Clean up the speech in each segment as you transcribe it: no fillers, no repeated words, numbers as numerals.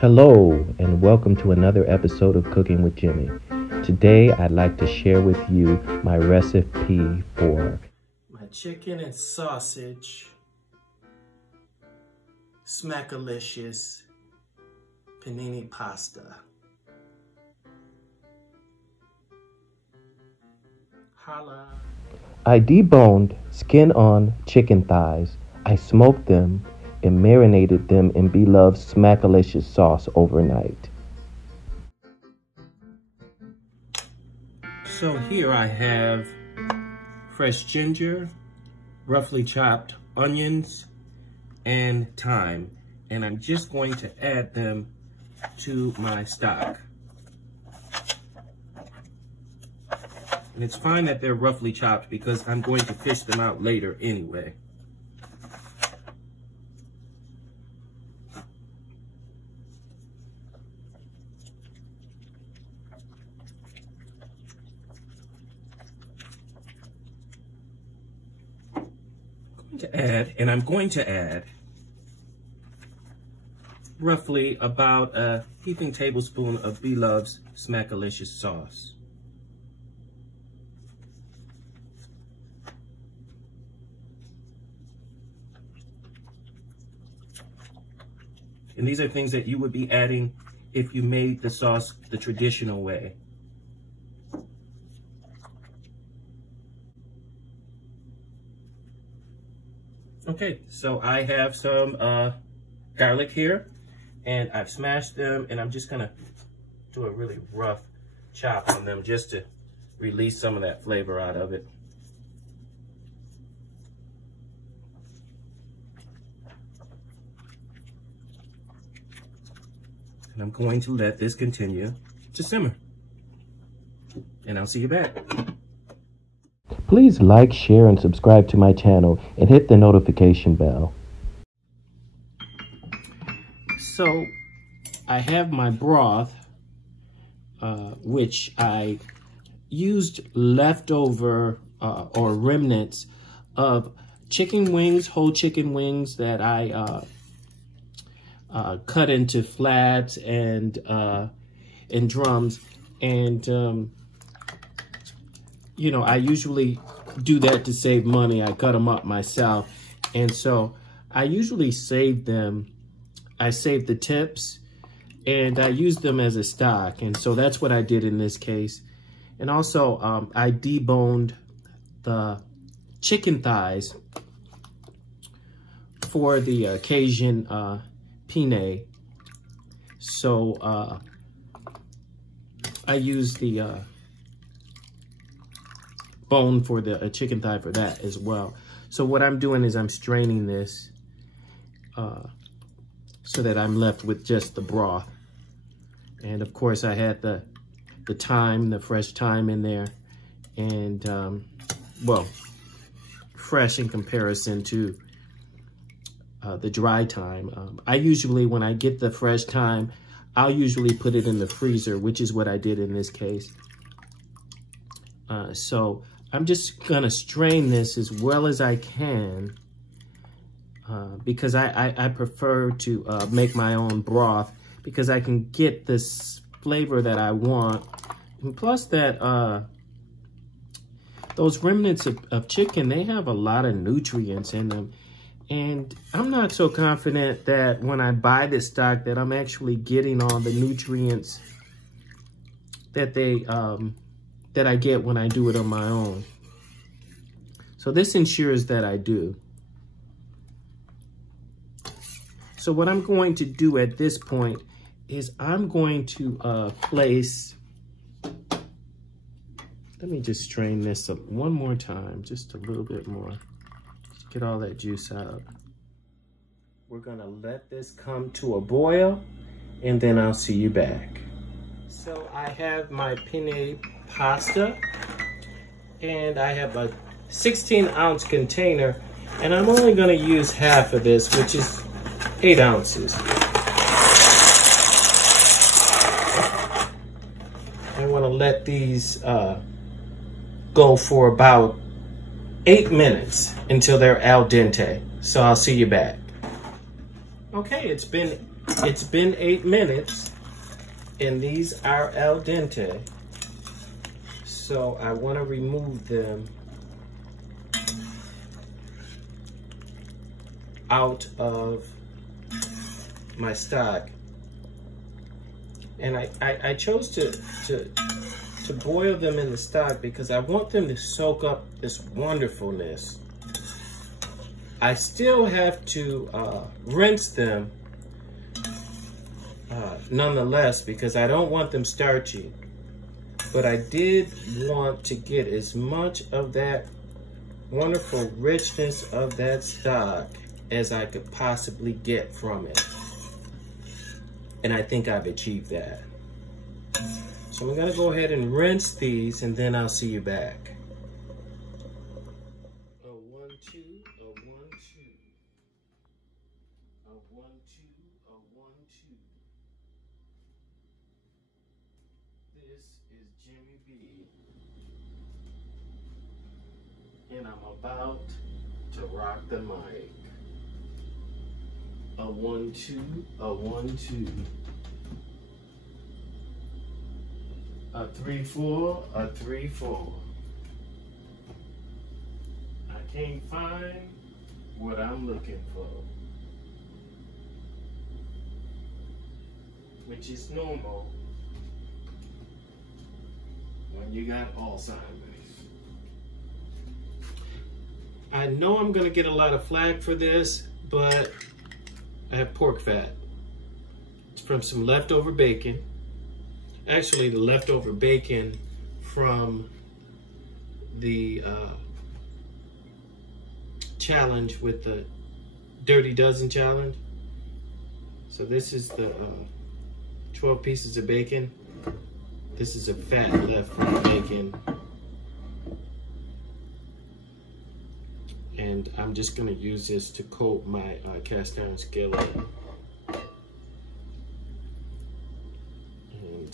Hello and welcome to another episode of Cooking with Jimmy. Today I'd like to share with you my recipe for my chicken and sausage smackalicious panini pasta. Holla. I deboned skin-on chicken thighs. I smoked them and marinated them in BLoves smackalicious sauce overnight. So here I have fresh ginger, roughly chopped onions, and thyme. And I'm just going to add them to my stock. And it's fine that they're roughly chopped because I'm going to fish them out later anyway. I'm going to add roughly about a heaping tablespoon of BLoves smackalicious sauce. And these are things that you would be adding if you made the sauce the traditional way. Okay, so I have some garlic here, and I've smashed them, and I'm just gonna do a really rough chop on them just to release some of that flavor out of it. And I'm going to let this continue to simmer. And I'll see you back. Please like, share, and subscribe to my channel and hit the notification bell. So I have my broth, which I used leftover or remnants of chicken wings, whole chicken wings that I cut into flats and drums. And you know, I usually do that to save money. I cut them up myself. And so I usually save them. I save the tips and I use them as a stock. And so that's what I did in this case. And also I deboned the chicken thighs for the Cajun penne. So I use the bone for the chicken thigh for that as well. So what I'm doing is I'm straining this so that I'm left with just the broth. And of course I had the thyme, the fresh thyme in there, and well, fresh in comparison to the dry thyme. I usually, when I get the fresh thyme, I'll usually put it in the freezer, which is what I did in this case. So I'm just gonna strain this as well as I can because I prefer to make my own broth because I can get this flavor that I want. And plus that those remnants of chicken, they have a lot of nutrients in them. And I'm not so confident that when I buy this stock that I'm actually getting all the nutrients that that I get when I do it on my own. So this ensures that I do. So what I'm going to do at this point is I'm going to place, let me just strain this up one more time, just a little bit more. Just get all that juice out. We're gonna let this come to a boil and then I'll see you back. So I have my penne pasta and I have a 16-ounce container and I'm only going to use half of this, which is 8 ounces. I want to let these go for about 8 minutes until they're al dente. So I'll see you back. Okay, it's been It's been 8 minutes and these are al dente. So I want to remove them out of my stock. And I chose to boil them in the stock because I want them to soak up this wonderfulness. I still have to rinse them nonetheless because I don't want them starchy. But I did want to get as much of that wonderful richness of that stock as I could possibly get from it. And I think I've achieved that. So I'm gonna go ahead and rinse these and then I'll see you back. A 1, 2, a 1, 2. A 1, 2, a 1, 2. This is Jimmy B. And I'm about to rock the mic. A 1, 2, a 1, 2. A 3, 4, a 3, 4. I can't find what I'm looking for, which is normal when you got Alzheimer's. I know I'm gonna get a lot of flack for this, but I have pork fat. It's from some leftover bacon. Actually, the leftover bacon from the challenge with the Dirty Dozen challenge. So this is the 12 pieces of bacon. This is a fat left from the bacon. And I'm just gonna use this to coat my cast iron skillet.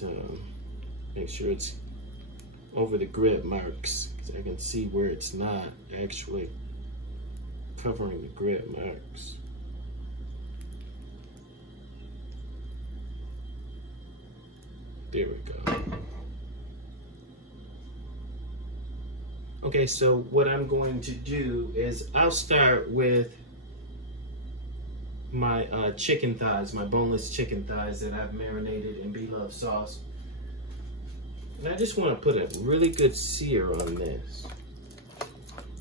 And make sure it's over the grit marks, because I can see where it's not actually covering the grit marks. There we go. Okay, so what I'm going to do is I'll start with my chicken thighs, my boneless chicken thighs that I've marinated in BLoves sauce. And I just want to put a really good sear on this.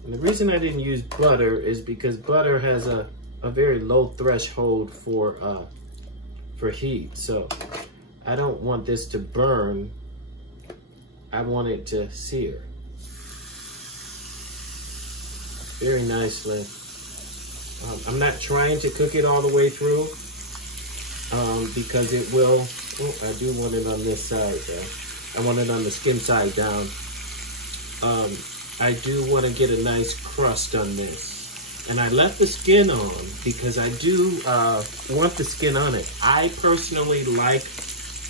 And the reason I didn't use butter is because butter has a very low threshold for heat. So I don't want this to burn. I want it to sear very nicely. I'm not trying to cook it all the way through because it will. Oh, I do want it on this side though. I want it on the skin side down. I do want to get a nice crust on this. And I left the skin on because I do want the skin on it. I personally like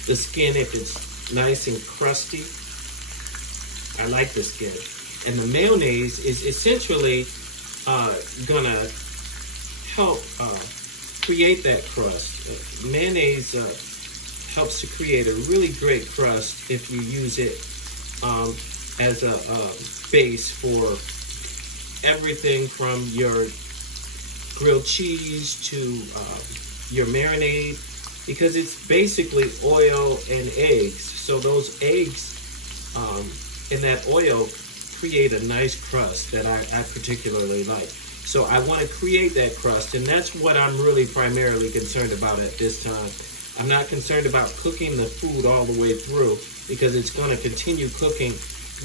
the skin if it's nice and crusty. I like the skin. And the mayonnaise is essentially gonna help create that crust. Mayonnaise helps to create a really great crust if you use it as a base for everything from your grilled cheese to your marinade, because it's basically oil and eggs. So those eggs and that oil create a nice crust that I particularly like. So I want to create that crust, and that's what I'm really primarily concerned about at this time. I'm not concerned about cooking the food all the way through because it's going to continue cooking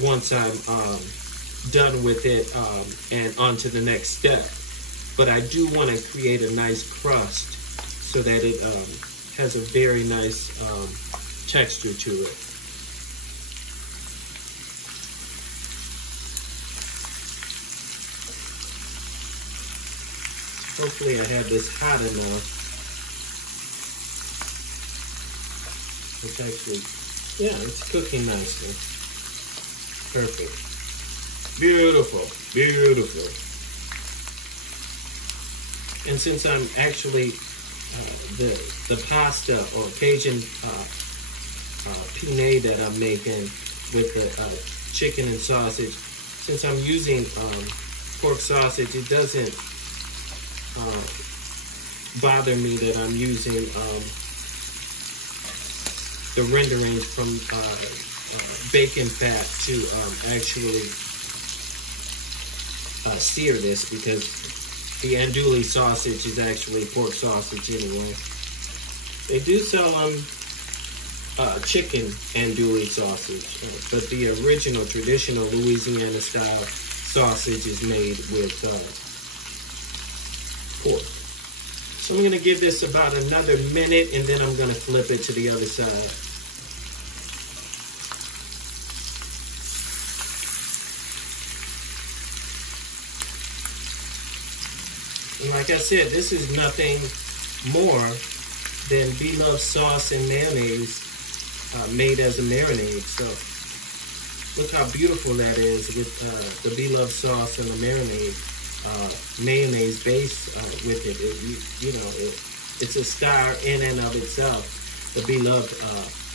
once I'm done with it and on to the next step. But I do want to create a nice crust so that it has a very nice texture to it. Hopefully I have this hot enough. It's actually, yeah, it's cooking nicely. Perfect. Beautiful, beautiful. And since I'm actually the pasta or Cajun penne that I'm making with the chicken and sausage. Since I'm using pork sausage, it doesn't bother me that I'm using the renderings from bacon fat to actually sear this, because the andouille sausage is actually pork sausage anyway. They do sell chicken andouille sausage, but the original traditional Louisiana style sausage is made with pork. So I'm going to give this about another minute, and then I'm going to flip it to the other side. And like I said, this is nothing more than BLoves sauce and mayonnaise made as a marinade. So look how beautiful that is with the BLoves sauce and the marinade. Mayonnaise base with it. It's a star in and of itself, the BLoves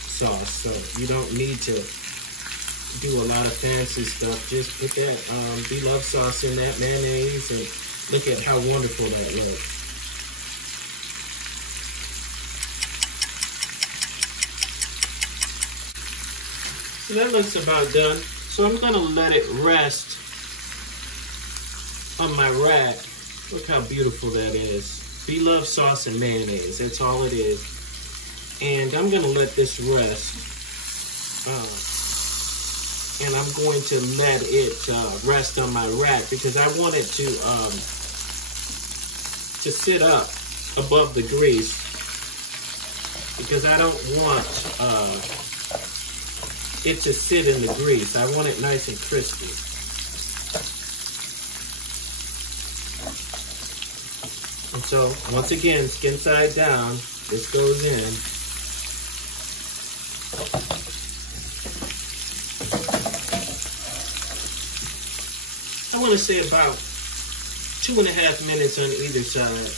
sauce. So you don't need to do a lot of fancy stuff. Just put that BLoves sauce in that mayonnaise, and look at how wonderful that looks. So that looks about done. So I'm gonna let it rest on my rack. Look how beautiful that is. BLoves sauce and mayonnaise, that's all it is. And I'm gonna let this rest. And I'm going to let it rest on my rack, because I want it to sit up above the grease, because I don't want it to sit in the grease. I want it nice and crispy. And so, once again, skin side down, this goes in. I want to say about 2.5 minutes on either side.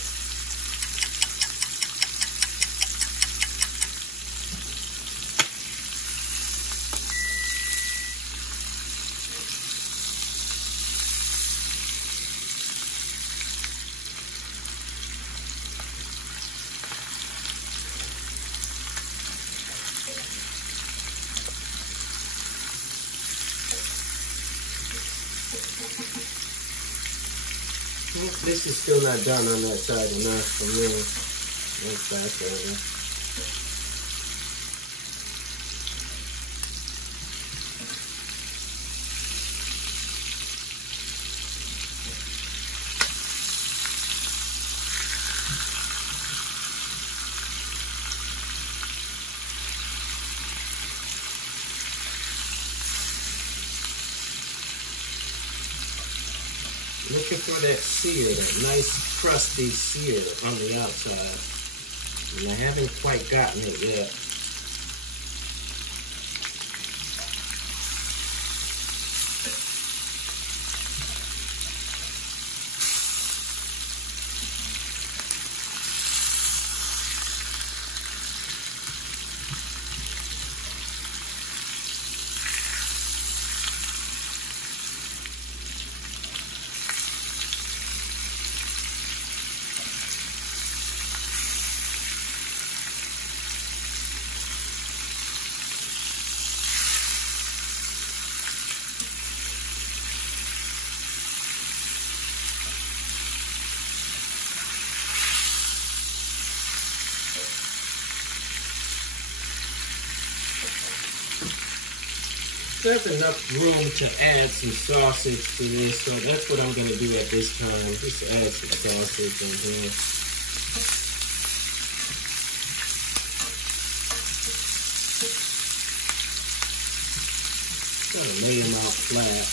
This is still not done on that side enough for me. Let's back over. Looking for that sear, that nice crusty sear on the outside. And I haven't quite gotten it yet. There's enough room to add some sausage to this, so that's what I'm going to do at this time. Just add some sausage in here. Kind of lay them out flat.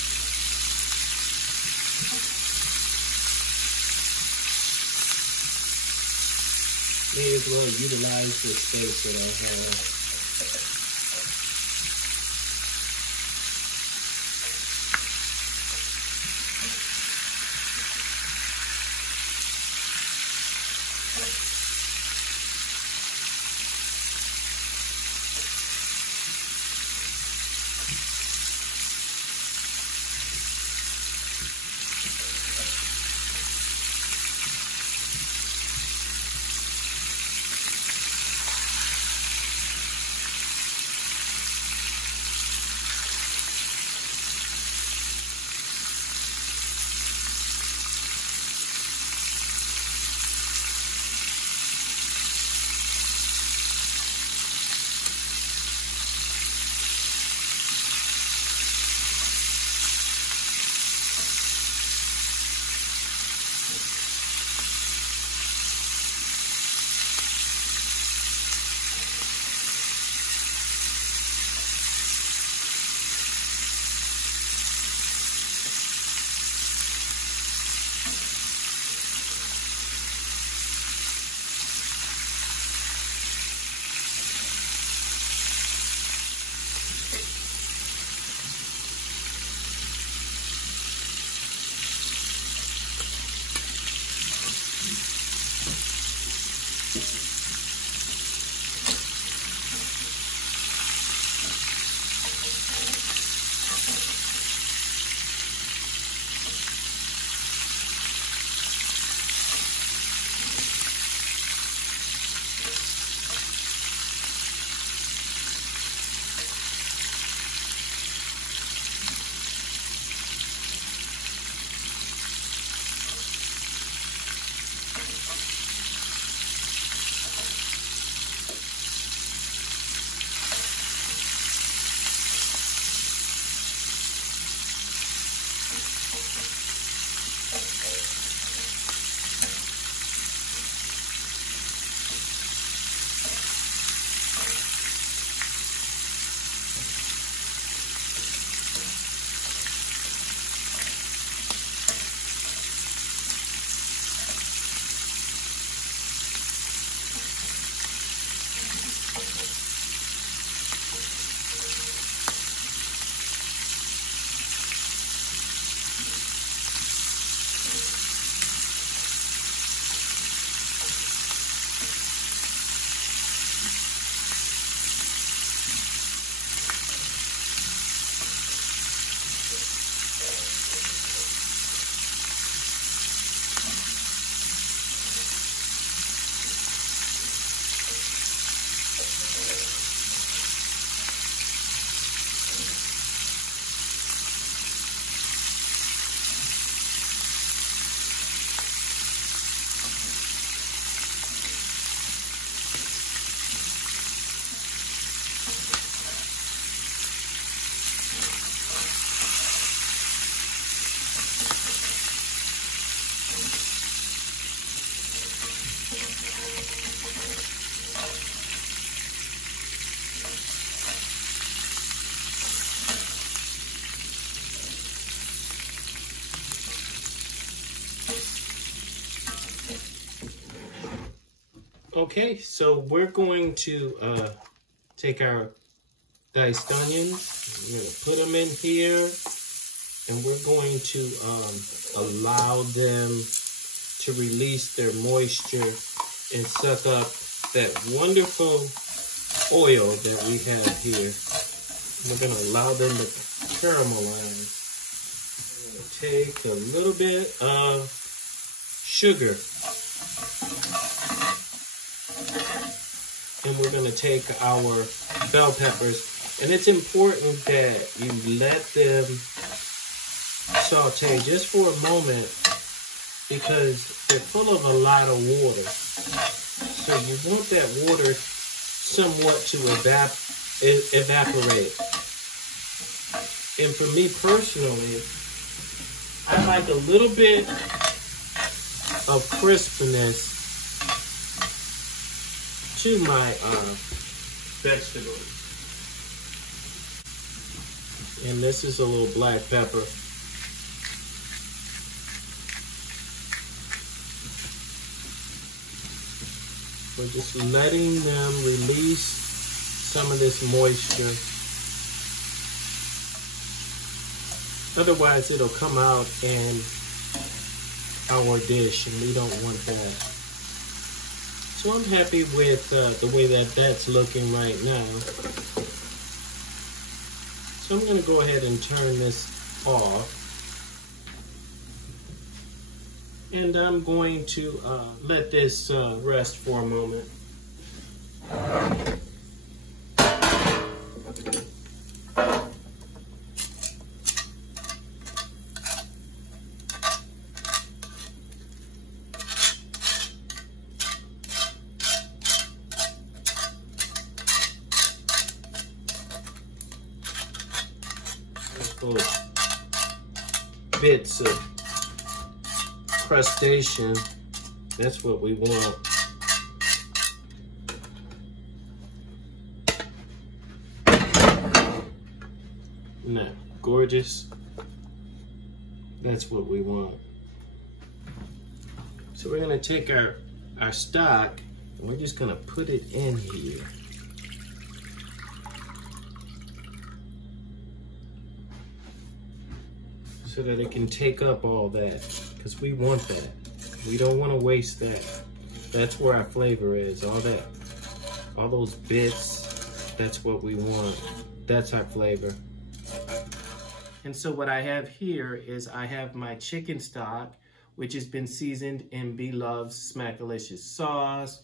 May as well utilize the space that I have. Okay, so we're going to take our diced onions. We're going to put them in here, and we're going to allow them to release their moisture and suck up that wonderful oil that we have here. We're going to allow them to caramelize. I'm going to take a little bit of sugar. And we're going to take our bell peppers. And it's important that you let them saute just for a moment because they're full of a lot of water. So you want that water somewhat to evaporate. And for me personally, I like a little bit of crispness to my vegetables. And this is a little black pepper. We're just letting them release some of this moisture. Otherwise, it'll come out in our dish, and we don't want that. So I'm happy with the way that that's looking right now. So I'm going to go ahead and turn this off. And I'm going to let this rest for a moment. Those bits of crustation, that's what we want. Now, gorgeous. That's what we want. So we're gonna take our stock and we're just gonna put it in here. So that it can take up all that, because we want that. We don't want to waste that. That's where our flavor is, all that. All those bits, that's what we want. That's our flavor. And so what I have here is I have my chicken stock, which has been seasoned in BLoves Smackalicious sauce.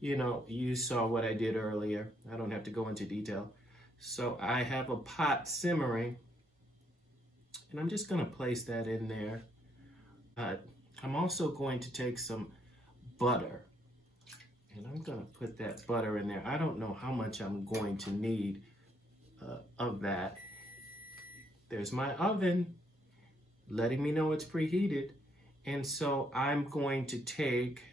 You know, you saw what I did earlier. I don't have to go into detail. So I have a pot simmering. And I'm just going to place that in there. I'm also going to take some butter. And I'm going to put that butter in there. I don't know how much I'm going to need of that. There's my oven letting me know it's preheated. And so I'm going to take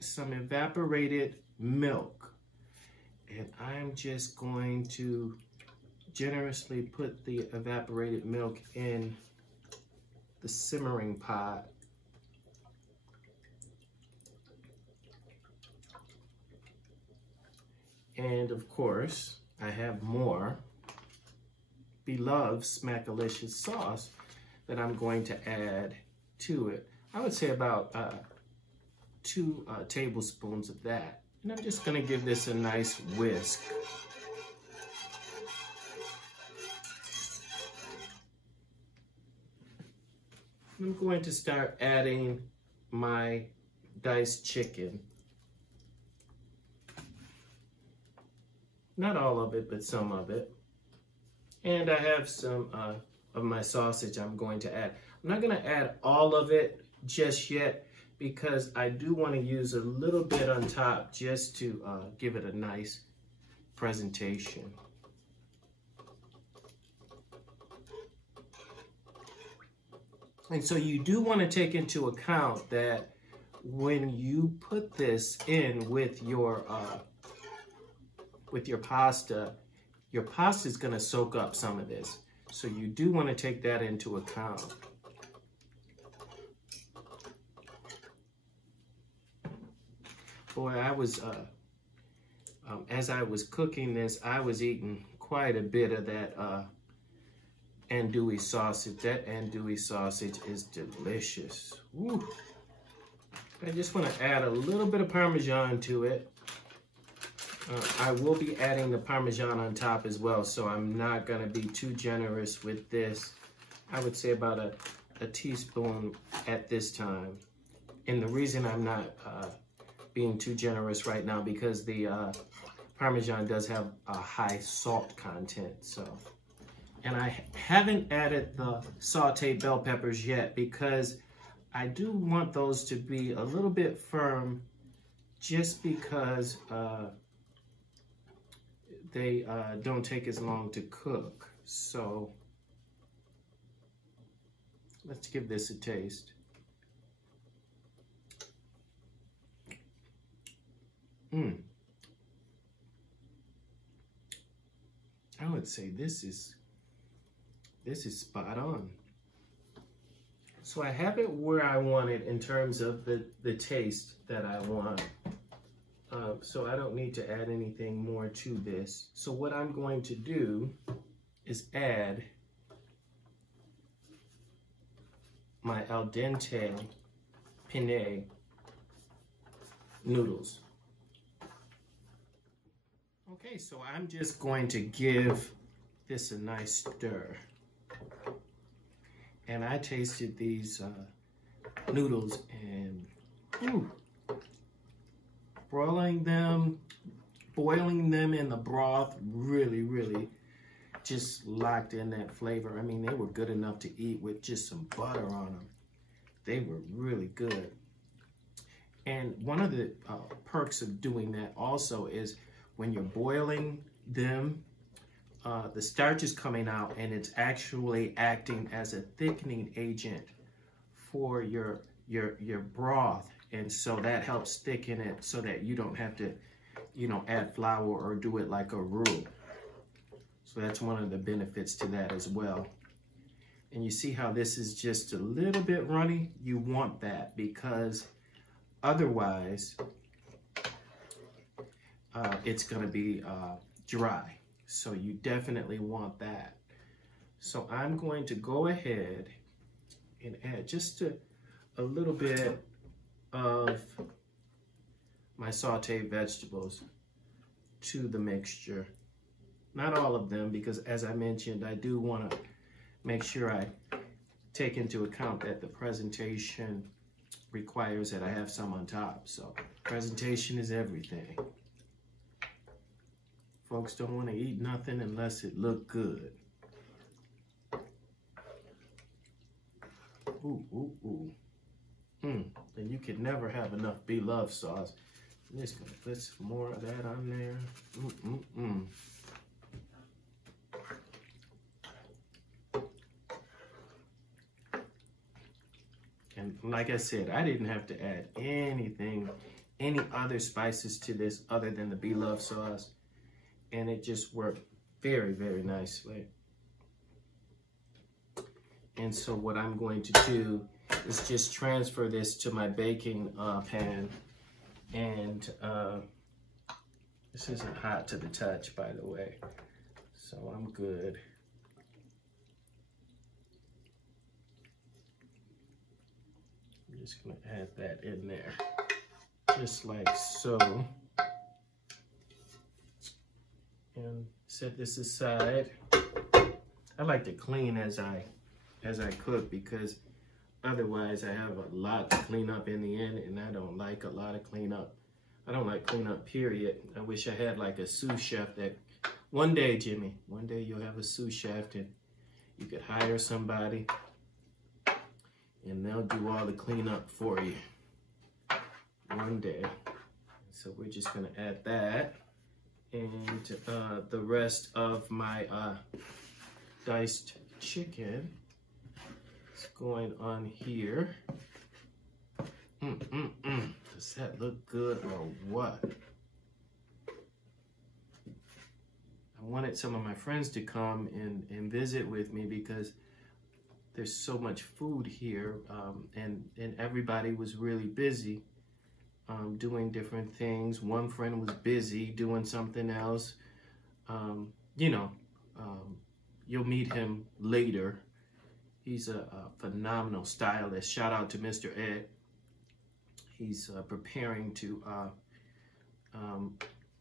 some evaporated milk. And I'm just going to generously put the evaporated milk in the simmering pot. And of course, I have more BLoves Smackalicious sauce that I'm going to add to it. I would say about 2 tablespoons of that. And I'm just gonna give this a nice whisk. I'm going to start adding my diced chicken. Not all of it, but some of it. And I have some of my sausage I'm going to add. I'm not going to add all of it just yet because I do want to use a little bit on top just to give it a nice presentation. And so you do want to take into account that when you put this in with your pasta is going to soak up some of this. So you do want to take that into account. Boy, I was, as I was cooking this, I was eating quite a bit of that andouille sausage. That andouille sausage is delicious. Woo. I just want to add a little bit of Parmesan to it. I will be adding the Parmesan on top as well, so I'm not going to be too generous with this. I would say about a teaspoon at this time. And the reason I'm not being too generous right now, because the Parmesan does have a high salt content. So, and I haven't added the sauteed bell peppers yet because I do want those to be a little bit firm, just because they don't take as long to cook. So let's give this a taste. I would say this is spot on. So I have it where I want it in terms of the taste that I want. So I don't need to add anything more to this. So what I'm going to do is add my al dente penne noodles. Okay, so I'm just going to give this a nice stir. And I tasted these noodles, and boiling them in the broth really just locked in that flavor. I mean, they were good enough to eat with just some butter on them. They were really good. And one of the perks of doing that also is when you're boiling them, the starch is coming out and it's actually acting as a thickening agent for your broth. And so that helps thicken it so that you don't have to, add flour or do it like a roux. So that's one of the benefits to that as well. And you see how this is just a little bit runny? You want that, because otherwise it's gonna be dry. So you definitely want that. So I'm going to go ahead and add just a little bit of my sauteed vegetables to the mixture. Not all of them, because as I mentioned, I do want to make sure I take into account that the presentation requires that I have some on top. So presentation is everything. Folks don't want to eat nothing unless it look good. Ooh. And you can never have enough BLoves sauce. I'm just gonna put some more of that on there. And like I said, I didn't have to add anything, any other spices to this other than the BLoves sauce. And it just worked very nicely. And so what I'm going to do is just transfer this to my baking pan. And this isn't hot to the touch, by the way, so I'm good. I'm just gonna add that in there, just like so. And set this aside. I like to clean as I cook, because otherwise I have a lot to clean up in the end, and I don't like a lot of cleanup. I don't like cleanup, period. I wish I had like a sous chef that, one day, Jimmy, one day you'll have a sous chef and you could hire somebody and they'll do all the cleanup for you one day. So we're just gonna add that, and the rest of my diced chicken is going on here. Does that look good or what? I wanted some of my friends to come and visit with me, because there's so much food here, and everybody was really busy. doing different things. One friend was busy doing something else. You know, you'll meet him later. He's a phenomenal stylist. Shout out to Mr. Ed. He's preparing to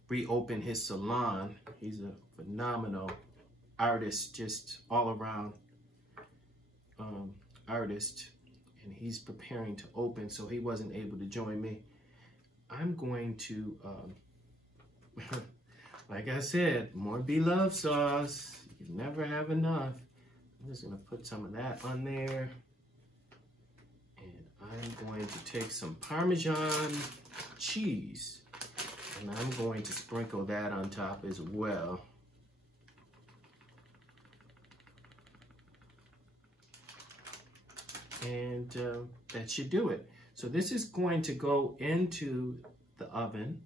reopen his salon. He's a phenomenal artist, just all around artist, and he's preparing to open, so he wasn't able to join me. I'm going to, like I said, more BLoves sauce. You can never have enough. I'm just gonna put some of that on there. And I'm going to take some Parmesan cheese and I'm going to sprinkle that on top as well. And that should do it. So this is going to go into the oven.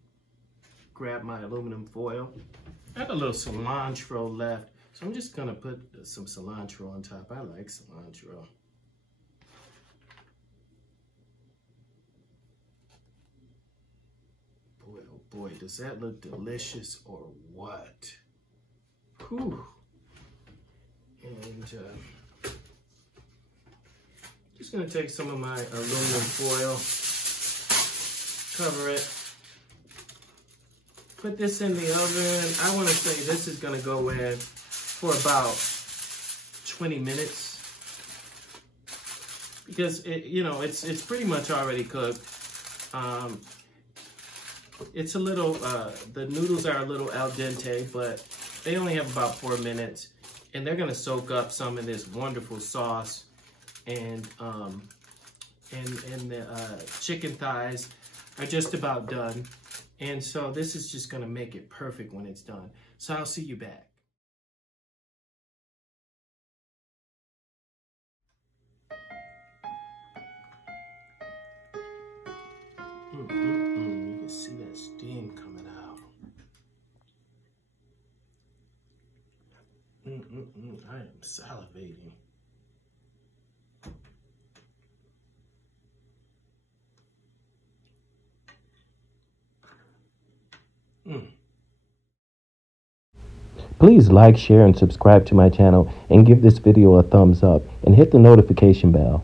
Grab my aluminum foil. I have a little cilantro left, so I'm just gonna put some cilantro on top. I like cilantro. Boy, oh boy, does that look delicious or what? Whew. And just gonna take some of my aluminum foil, cover it, put this in the oven. I wanna say this is gonna go in for about 20 minutes because it's pretty much already cooked. It's a little, the noodles are a little al dente, but they only have about 4 minutes and they're gonna soak up some of this wonderful sauce. And the chicken thighs are just about done. And so this is just gonna make it perfect when it's done. So I'll see you back. You can see that steam coming out. I am salivating. Please like, share, and subscribe to my channel and give this video a thumbs up and hit the notification bell.